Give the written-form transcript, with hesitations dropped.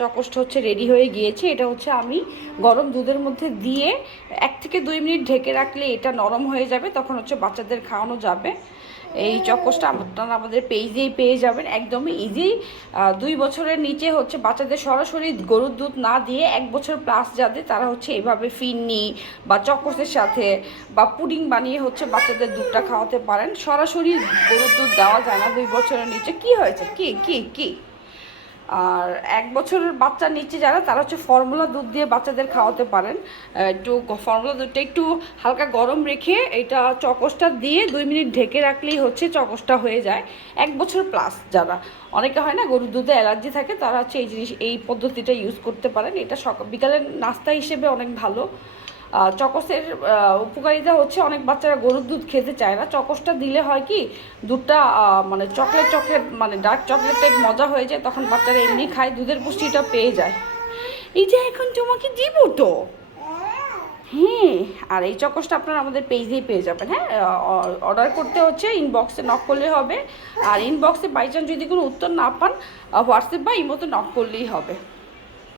চকোসটা হচ্ছে রেডি হয়ে গিয়েছে। এটা হচ্ছে আমি গরম দুধের মধ্যে দিয়ে 1 থেকে 2 মিনিট ঢেকে রাখলে এটা নরম হয়ে যাবে, তখন হচ্ছে বাচ্চাদের খাওয়ানো যাবে। এই চকোসটা আপনারা আমাদের পেজেই পেয়ে যাবেন, একদমই ইজি। 2 বছরের নিচে হচ্ছে বাচ্চাদের সরাসরি গরুর দুধ না দিয়ে 1 বছর প্লাস যাদের, তারা হচ্ছে এভাবে ফিরনি বা চকোসের সাথে বা পুডিং বানিয়ে হচ্ছে বাচ্চাদের দুধটা খাওয়াতে পারেন। সরাসরি গরুর দুধ দেওয়া যায় না 2 বছরের নিচে। কি হয়েছে, কি কি কি আর 1 বছরের বাচ্চার নিচে যারা, তারা হচ্ছে ফর্মুলা দুধ দিয়ে বাচ্চাদের খাওয়াতে পারেন। একটু ফর্মুলা দুধটা একটু হালকা গরম রেখে এটা চকোসটা দিয়ে 2 মিনিট ঢেকে রাখলেই হচ্ছে চকোসটা হয়ে যায়। 1 বছর প্লাস যারা, অনেকে হয় না গরুর দুধে অ্যালার্জি থাকে, তারা হচ্ছে এই পদ্ধতিটা ইউজ করতে পারেন। এটা বিকালের নাস্তা হিসেবে অনেক ভালো। চকোসের উপকারিতা হচ্ছে অনেক বাচ্চারা গরুর দুধ খেতে চায় না, চকোসটা দিলে হয় কি দুধটা মানে চকলেট মানে ডার্ক চকলেট টাইপ মজা হয়ে যায়, তখন বাচ্চারা এমনি খায়, দুধের পুষ্টিটা পেয়ে যায়। এই যে এখন তোমাকে দিব তো, হ্যাঁ। আর এই চকোসটা আপনারা আমাদের পেজেই পেয়ে যাবেন। হ্যাঁ, অর্ডার করতে হচ্ছে ইনবক্সে নক করলে হবে। আর ইনবক্সে বাই চান্স যদি কোনো উত্তর না পান, হোয়াটসঅ্যাপ বা ইমোতে নক করলেই হবে।